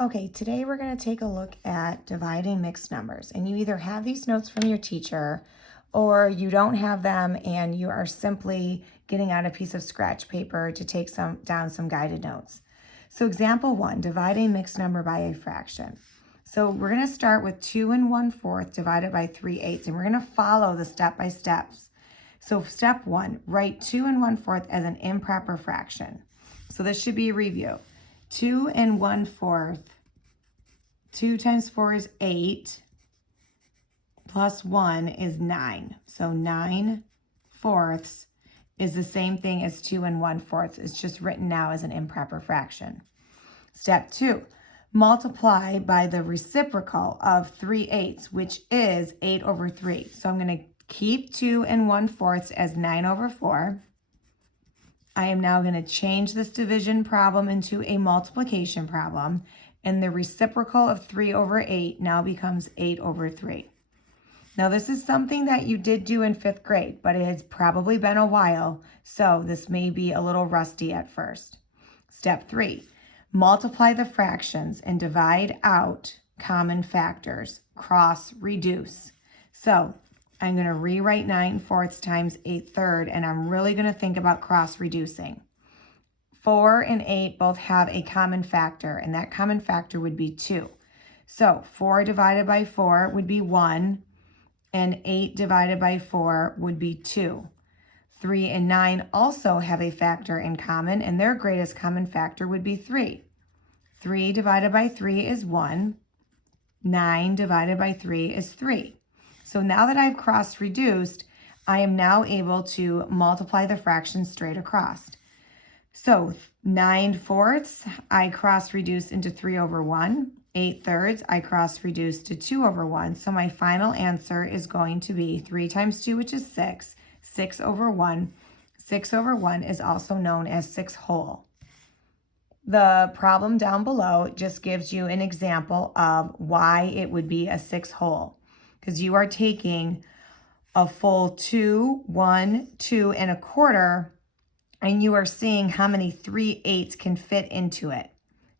Okay, today we're going to take a look at dividing mixed numbers. And you either have these notes from your teacher or you don't have them and you are simply getting out a piece of scratch paper to take down some guided notes. So example 1, dividing mixed number by a fraction. So we're going to start with 2 1/4 divided by 3/8, and we're going to follow the step-by-steps. So step 1, write 2 1/4 as an improper fraction. So this should be a review. 2 1/4, 2 times 4 is 8, plus 1 is 9. So 9/4 is the same thing as 2 1/4. It's just written now as an improper fraction. Step 2, multiply by the reciprocal of 3/8, which is 8/3. So I'm going to keep 2 1/4 as 9/4. I am now going to change this division problem into a multiplication problem, and the reciprocal of 3/8 now becomes 8/3. Now this is something that you did do in 5th grade, but it has probably been a while, so this may be a little rusty at first. Step 3, multiply the fractions and divide out common factors, cross reduce. So I'm going to rewrite 9/4 times 8/3, and I'm really going to think about cross reducing. 4 and 8 both have a common factor, and that common factor would be 2. So 4 divided by 4 would be 1, and 8 divided by 4 would be 2. 3 and 9 also have a factor in common, and their greatest common factor would be 3. 3 divided by 3 is 1. 9 divided by 3 is 3. So now that I've cross-reduced, I am now able to multiply the fractions straight across. So 9/4 I cross-reduce into 3/1. 8/3 I cross-reduce to 2/1. So my final answer is going to be 3 times 2, which is 6. 6/1. 6/1 is also known as 6 whole. The problem down below just gives you an example of why it would be a 6 whole. Because you are taking a full 2, 1, 2 1/4, and you are seeing how many 3/8 can fit into it.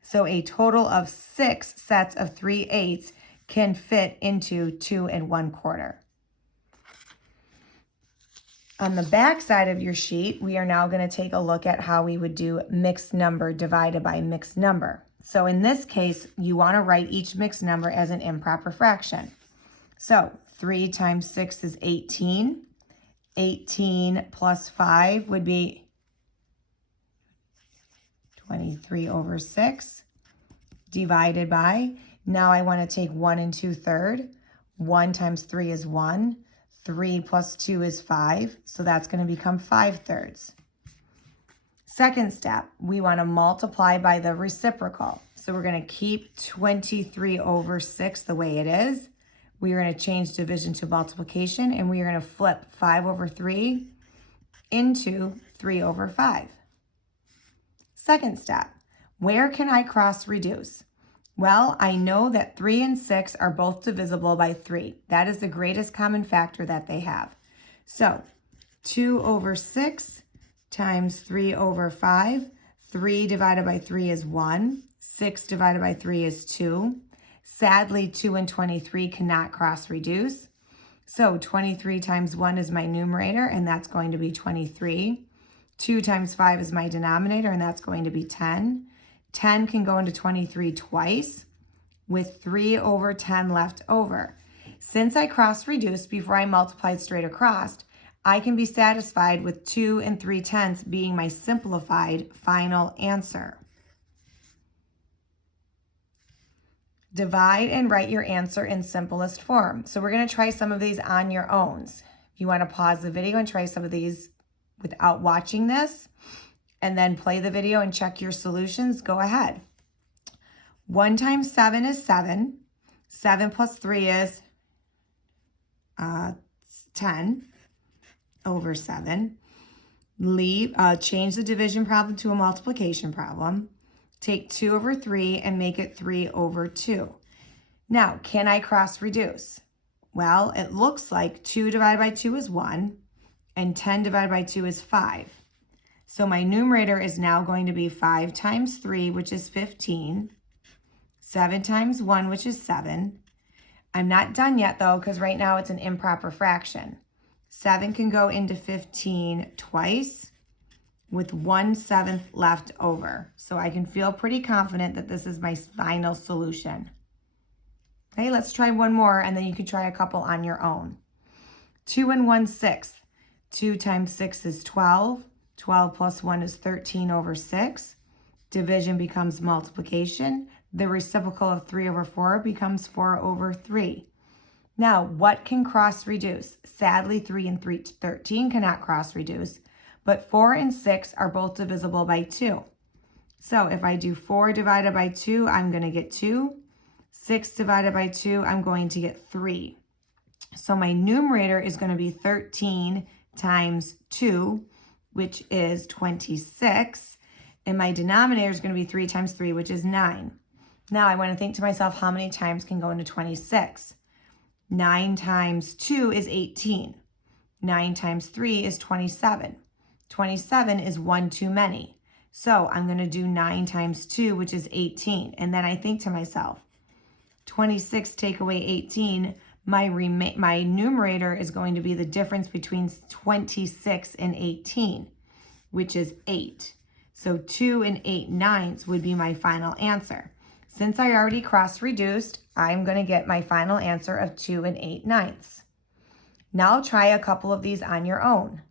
So a total of 6 sets of 3/8 can fit into 2 1/4. On the back side of your sheet, we are now going to take a look at how we would do mixed number divided by mixed number. So in this case, you want to write each mixed number as an improper fraction. So 3 times 6 is 18. 18 plus 5 would be 23/6 divided by, now I want to take 1 2/3. 1 times 3 is 1. 3 plus 2 is 5, so that's going to become 5/3. Second step, we want to multiply by the reciprocal. So we're going to keep 23/6 the way it is. We are going to change division to multiplication, and we are going to flip 5/3 into 3/5. Second step, where can I cross reduce? Well, I know that 3 and 6 are both divisible by 3. That is the greatest common factor that they have. So 2/6 times 3/5. 3 divided by 3 is 1. 6 divided by 3 is 2. Sadly, 2 and 23 cannot cross reduce. So 23 times 1 is my numerator, and that's going to be 23. 2 times 5 is my denominator, and that's going to be 10. 10 can go into 23 twice, with 3/10 left over. Since I cross-reduced before I multiplied straight across, I can be satisfied with 2 3/10 being my simplified final answer. Divide and write your answer in simplest form. So we're going to try some of these on your own. If you want to pause the video and try some of these without watching this, and then play the video and check your solutions, go ahead. 1 times 7 is 7. 7 plus 3 is 10/7. Change the division problem to a multiplication problem. Take 2/3 and make it 3/2. Now, can I cross reduce? Well, it looks like 2 divided by 2 is 1, and 10 divided by 2 is 5. So my numerator is now going to be 5 times 3, which is 15. 7 times 1, which is 7. I'm not done yet though, because right now it's an improper fraction. 7 can go into 15 twice with 1/7 left over. So I can feel pretty confident that this is my final solution. Okay, let's try one more and then you can try a couple on your own. 2 and 1/6. 2 times 6 is 12. 12 plus 1 is 13 over 6. Division becomes multiplication. The reciprocal of 3 over 4 becomes 4 over 3. Now, what can cross reduce? Sadly, 3 and 13 cannot cross reduce, but 4 and 6 are both divisible by 2. So if I do 4 divided by 2, I'm going to get 2. 6 divided by 2, I'm going to get 3. So my numerator is going to be 13 times 2, which is 26. And my denominator is going to be 3 times 3, which is 9. Now I want to think to myself, how many times can go into 26? 9 times 2 is 18. 9 times 3 is 27. 27 is 1 too many. So I'm going to do 9 times 2, which is 18. And then I think to myself, 26 take away 18, my numerator is going to be the difference between 26 and 18, which is 8. So 2 and 8/9 would be my final answer. Since I already cross-reduced, I'm going to get my final answer of 2 and 8/9. Now try a couple of these on your own.